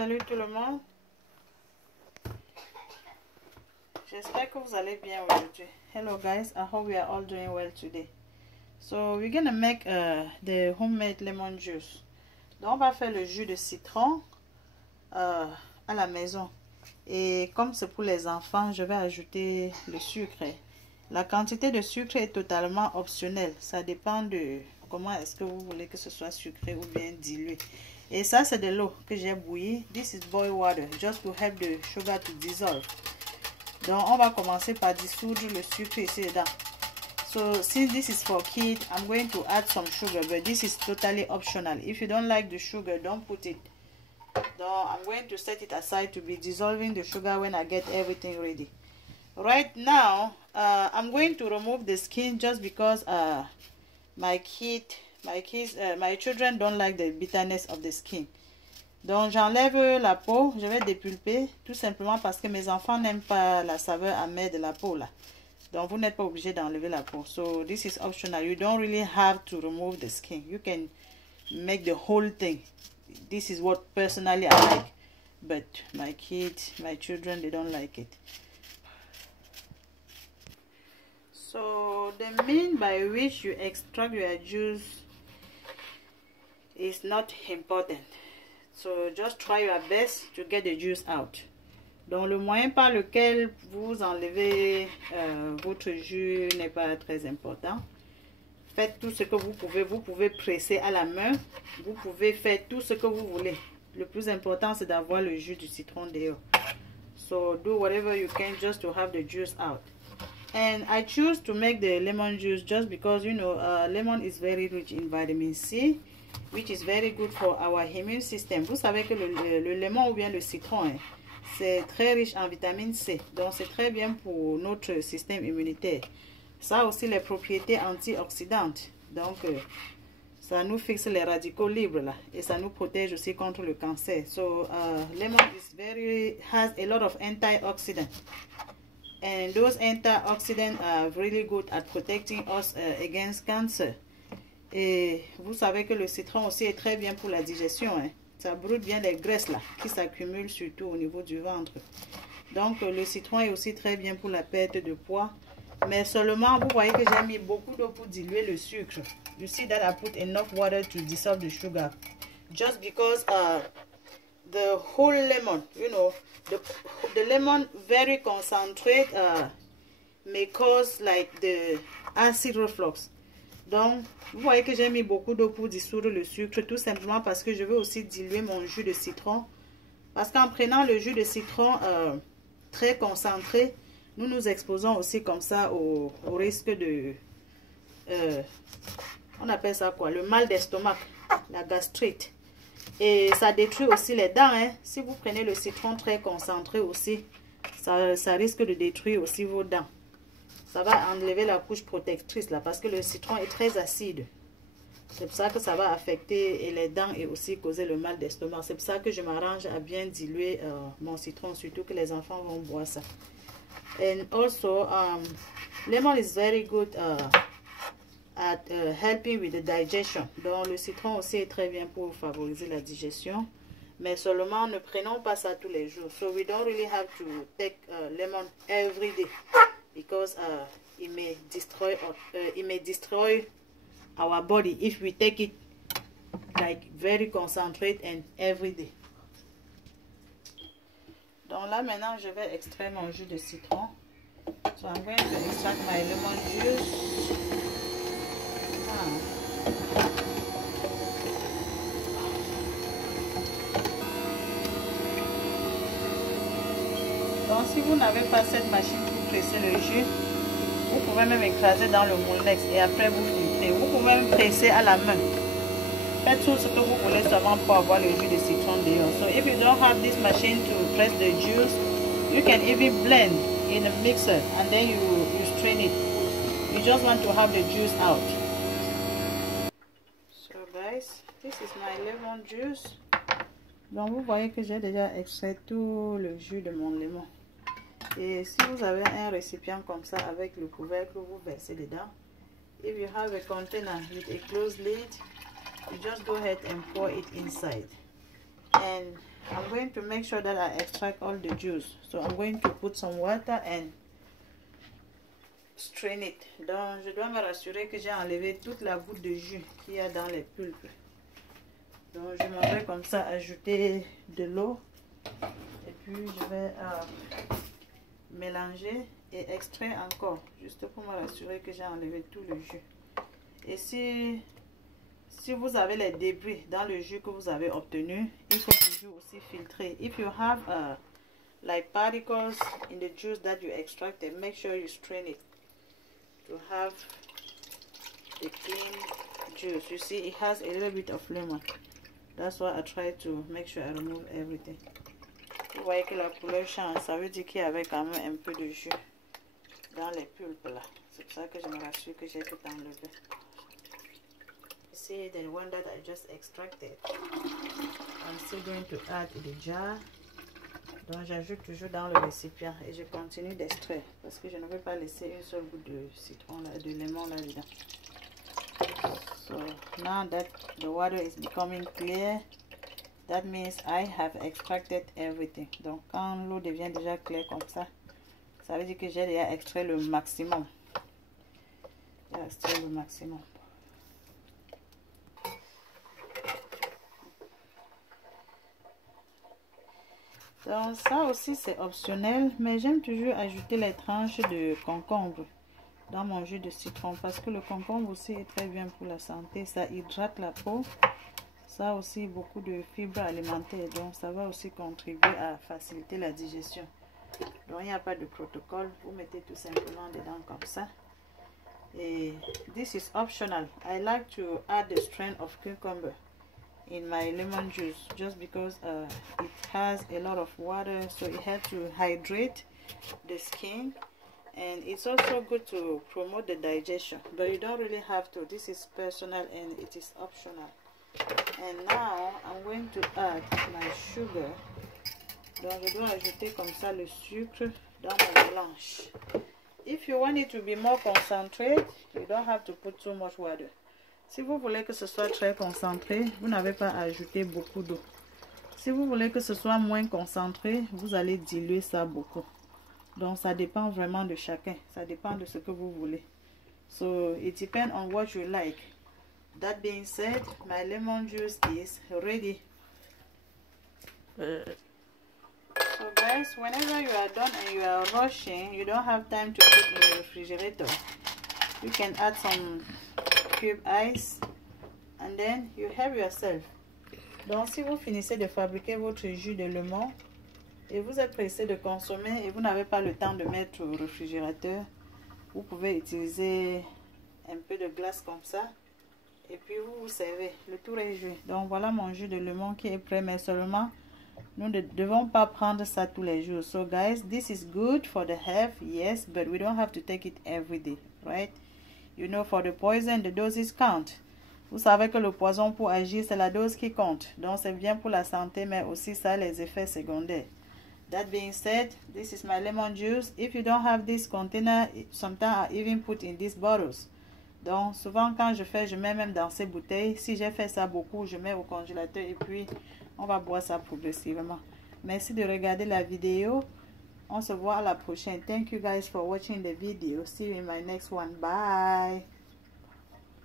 Salut tout le monde, j'espère que vous allez bien aujourd'hui. Hello guys, I hope we are all doing well today. So we're gonna make the homemade lemon juice. Donc on va faire le jus de citron à la maison. Et comme c'est pour les enfants, je vais ajouter le sucre. La quantité de sucre est totalement optionnelle. Ça dépend de comment est-ce que vous voulez que ce soit sucré ou bien dilué. Et ça, c'est de l'eau que j'ai bouillie. This is boiled water, just to help the sugar to dissolve. Donc, on va commencer par dissoudre le sucre ici dedans. So, since this is for kids, I'm going to add some sugar, but this is totally optional. If you don't like the sugar, don't put it. Donc, I'm going to set it aside to be dissolving the sugar when I get everything ready. Right now, I'm going to remove the skin just because my children don't like the bitterness of the skin. Donc j'enlève la peau, je vais dépulper tout simplement parce que mes enfants n'aiment pas la saveur amère de la peau là. Donc vous n'êtes pas obligé d'enlever la peau. So this is optional. You don't really have to remove the skin. You can make the whole thing. This is what personally I like. But my kids, my children, they don't like it. So the means by which you extract your juice is not important. So just try your best to get the juice out. Donc le moyen par lequel vous enlevez votre jus n'est pas très important. Faites tout ce que vous pouvez. Vous pouvez presser à la main. Vous pouvez faire tout ce que vous voulez. Le plus important c'est d'avoir le jus du citron dehors. So do whatever you can just to have the juice out. And I choose to make the lemon juice just because, you know, lemon is very rich in vitamin C, which is very good for our immune system. Vous savez que le lemon ou bien le citron, hein, c'est très riche en vitamine C. Donc, c'est très bien pour notre système immunitaire. Ça a aussi les propriétés antioxydantes. Donc, ça nous fixe les radicaux libres là. Et ça nous protège aussi contre le cancer. So, lemon has a lot of antioxidants. And those antioxidants are really good at protecting us against cancer. Et vous savez que le citron aussi est très bien pour la digestion. Hein. Ça brûle bien les graisses là, qui s'accumulent surtout au niveau du ventre. Donc le citron est aussi très bien pour la perte de poids. Mais seulement, vous voyez que j'ai mis beaucoup d'eau pour diluer le sucre. You see that I put enough water to dissolve the sugar. Just because the whole lemon, you know, the lemon very concentrate may cause like the acid reflux. Donc vous voyez que j'ai mis beaucoup d'eau pour dissoudre le sucre, tout simplement parce que je veux aussi diluer mon jus de citron, parce qu'en prenant le jus de citron très concentré, nous nous exposons aussi comme ça au risque de on appelle ça quoi, le mal d'estomac, la gastrite. Et ça détruit aussi les dents. Hein. Si vous prenez le citron très concentré aussi, ça risque de détruire aussi vos dents. Ça va enlever la couche protectrice là, parce que le citron est très acide. C'est pour ça que ça va affecter les dents et aussi causer le mal d'estomac. C'est pour ça que je m'arrange à bien diluer mon citron, surtout que les enfants vont boire ça. And also, lemon is very good at helping with the digestion. Donc le citron aussi est très bien pour favoriser la digestion, mais seulement ne prenons pas ça tous les jours. So we don't really have to take lemon every day because it may destroy our body if we take it like very concentrate and every day. Donc là maintenant je vais extraire mon jus de citron. So I'm going to extract my lemon juice. Donc si vous n'avez pas cette machine pour presser le jus, vous pouvez même écraser dans le Moulinex et après vous filtrez. Vous pouvez même presser à la main. Faites tout ce que vous voulez seulement pour avoir le jus de citron dehors. So if you don't have this machine to press the juice, you can even blend in a mixer and then you strain it. You just want to have the juice out. So guys, this is my lemon juice. Donc vous voyez que j'ai déjà extrait tout le jus de mon lemon. Et si vous avez un récipient comme ça avec le couvercle, vous versez dedans. If you have a container with a closed lid, you just go ahead and pour it inside. And I'm going to make sure that I extract all the juice. So I'm going to put some water and strain it. Donc je dois me rassurer que j'ai enlevé toute la goutte de jus qu'il y a dans les pulpes. Donc je m'en vais comme ça ajouter de l'eau et puis je vais mélanger et extraire encore, juste pour me rassurer que j'ai enlevé tout le jus. Et si vous avez les débris dans le jus que vous avez obtenu, il faut toujours aussi filtrer. If you have like particles in the juice that you extracted, make sure you strain it to have the clean juice. You see, it has a little bit of lemon. That's why I try to make sure I remove everything. Vous voyez que la couleur change, ça veut dire qu'il y avait quand même un peu de jus dans les pulpes là. C'est pour ça que je me rassure que j'ai tout enlevé. See the one that I just extracted. I'm still going to add the jar. Donc j'ajoute toujours dans le récipient et je continue d'extraire parce que je ne veux pas laisser une seule goutte de citron là, de limon là dedans. So now that the water is becoming clear, that means I have extracted everything. Donc quand l'eau devient déjà claire comme ça, ça veut dire que j'ai déjà extrait le maximum. J'ai extrait le maximum. Donc ça aussi c'est optionnel, mais j'aime toujours ajouter les tranches de concombre dans mon jus de citron parce que le concombre aussi est très bien pour la santé, ça hydrate la peau, ça a aussi beaucoup de fibres alimentaires, donc ça va aussi contribuer à faciliter la digestion. Donc il n'y a pas de protocole, vous mettez tout simplement dedans comme ça. Et this is optional. I like to add the strain of cucumber in my lemon juice just because it has a lot of water, so it helps to hydrate the skin, and it's also good to promote the digestion, but you don't really have to. This is personal and it is optional. And now I'm going to add my sugar. Donc je dois ajouter comme ça le sucre dans mon mélange. If you want it to be more concentrated, you don't have to put too much water. Si vous voulez que ce soit très concentré, vous n'avez pas à ajouter beaucoup d'eau. Si vous voulez que ce soit moins concentré, vous allez diluer ça beaucoup. Donc ça dépend vraiment de chacun. Ça dépend de ce que vous voulez. So it depends on what you like. That being said, my lemon juice is ready. So guys, whenever you are done and you are rushing, you don't have time to put in the refrigerator, you can add some cube ice and then you have yourself. Donc si vous finissez de fabriquer votre jus de lemon et vous êtes pressé de consommer et vous n'avez pas le temps de mettre au réfrigérateur, vous pouvez utiliser un peu de glace comme ça et puis vous vous servez. Le tour est joué. Donc voilà mon jus de lemon qui est prêt, mais seulement nous ne devons pas prendre ça tous les jours. So guys, this is good for the health, yes, but we don't have to take it every day, right? You know, for the poison, the doses count. Vous savez que le poison, pour agir, c'est la dose qui compte. Donc c'est bien pour la santé, mais aussi ça a les effets secondaires. That being said, this is my lemon juice. If you don't have this container, sometimes I even put in these bottles. Donc souvent quand je fais, je mets même dans ces bouteilles. Si j'ai fait ça beaucoup, je mets au congélateur et puis on va boire ça progressivement. Merci de regarder la vidéo. On se voit à la prochaine. Thank you guys for watching the video. See you in my next one. Bye.